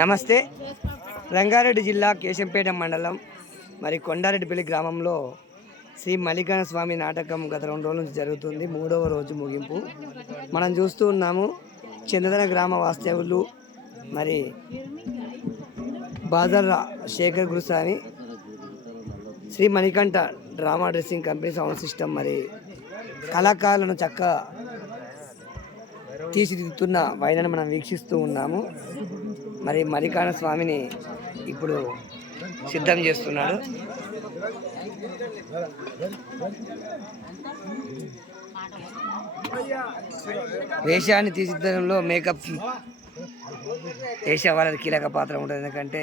నమస్తే. రంగారెడ్డి జిల్లా కేశంపేట మండలం మరి కొండారెడ్డిపల్లి గ్రామంలో శ్రీ మల్లికార్జున స్వామి నాటకం గత రెండు రోజుల నుంచి జరుగుతుంది. మూడవ రోజు ముగింపు. మనం చూస్తూ ఉన్నాము చందన గ్రామ వాస్తవులు మరి bother Shekhar Guruswamy Shri Manikanta drama dressing company sound system మరి కళాకారులను చక్క తీర్చిదిద్దుతున్న వైనను మనం వీక్షిస్తూ ఉన్నాము. మరి మరికాన స్వామిని ఇప్పుడు సిద్ధం చేస్తున్నాడు. వేషాన్ని తీర్చిదిద్దడంలో మేకప్ వేష వాళ్ళది కీలక పాత్ర ఉంటుంది. ఎందుకంటే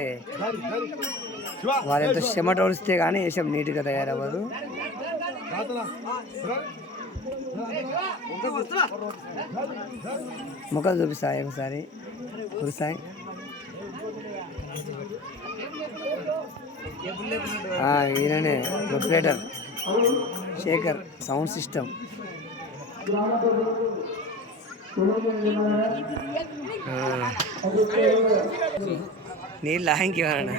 వాళ్ళెంతో చెమట ఓడిస్తే కానీ వేషం నీట్గా తయారవ్వదు. ముఖం చూపిస్తాయి ఒకసారి. కురుసాయి ఈయననే ప్రొపరేటర్. Shekhar sound system. నీళ్ళ ఇంకేమన్నా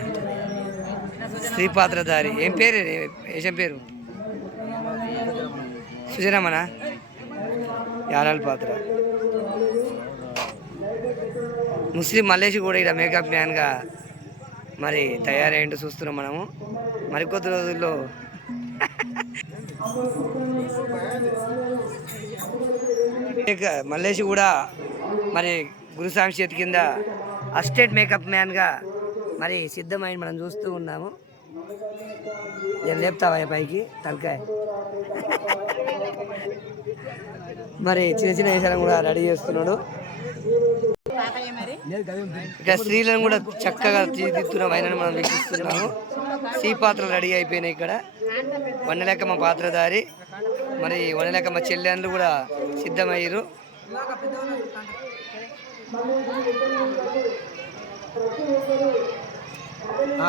స్త్రీ పాత్రధారి ఏం పేరు? వేషం పేరు? సుజనమ్మనా? యారాల పాత్ర. ముస్లిం మల్లేష్ కూడా ఇక్కడ మేకప్ మ్యాన్గా మరి తయారైంటూ చూస్తున్నాం మనము. మరికొద్ది రోజుల్లో. మల్లేష్ కూడా మరి గురుసాంగ్ చేతి కింద అస్టేట్ మేకప్ మ్యాన్గా మరి సిద్ధమైంది మనం చూస్తూ ఉన్నాము. నేను లేపుతావా పైకి? తలకాయ. మరి చిన్న చిన్న వేషాలను కూడా రెడీ చేస్తున్నాడు. ఇక్కడ స్త్రీలను కూడా చక్కగా తీర్చిదిద్దుతున్న వైనను మనం వీక్షిస్తున్నాము. సీ పాత్రలు రెడీ అయిపోయినాయి ఇక్కడ. వన్నెలెక్కమ్మ పాత్రధారి. మరి వన్నెలెక్కమ్మ చెల్లెళ్ళు కూడా సిద్ధమయ్యారు. ఆ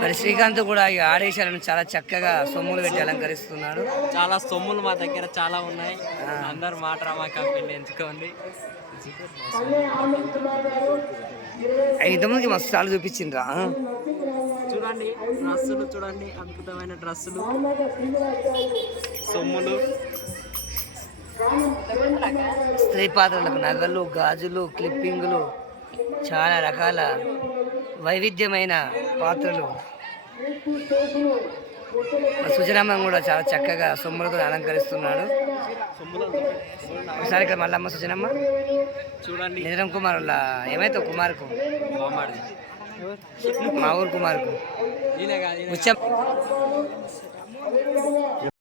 మరి శ్రీకాంత్ కూడా ఈ ఆడేశాలను చాలా చక్కగా సొమ్ములు పెట్టి అలంకరిస్తున్నాడు. చాలా సొమ్ములు మా దగ్గర చాలా ఉన్నాయి. అందరు మాట రామా కంపెనీ ఎంచుకోండి ఇంతమందికి మస్తు చాలా చూపించిండ్రా? చూడండి డ్రస్సులు చూడండి అద్భుతమైన డ్రస్సులు. సొమ్ములు. స్త్రీ పాత్రలకు నగలు గాజులు క్లిప్పింగులు. చాలా రకాల వైవిధ్యమైన పాత్రలు. మరి సుజనామం కూడా చాలా చక్కగా సొమ్ములతో అలంకరిస్తున్నాడు. ఒకసారి ఇక్కడ మల్లమ్మ సుజనమ్మ చూడండి. నిజరం కుమార్ వాళ్ళ ఏమైతే కుమార్కు? మా ఊరు కుమార్కు.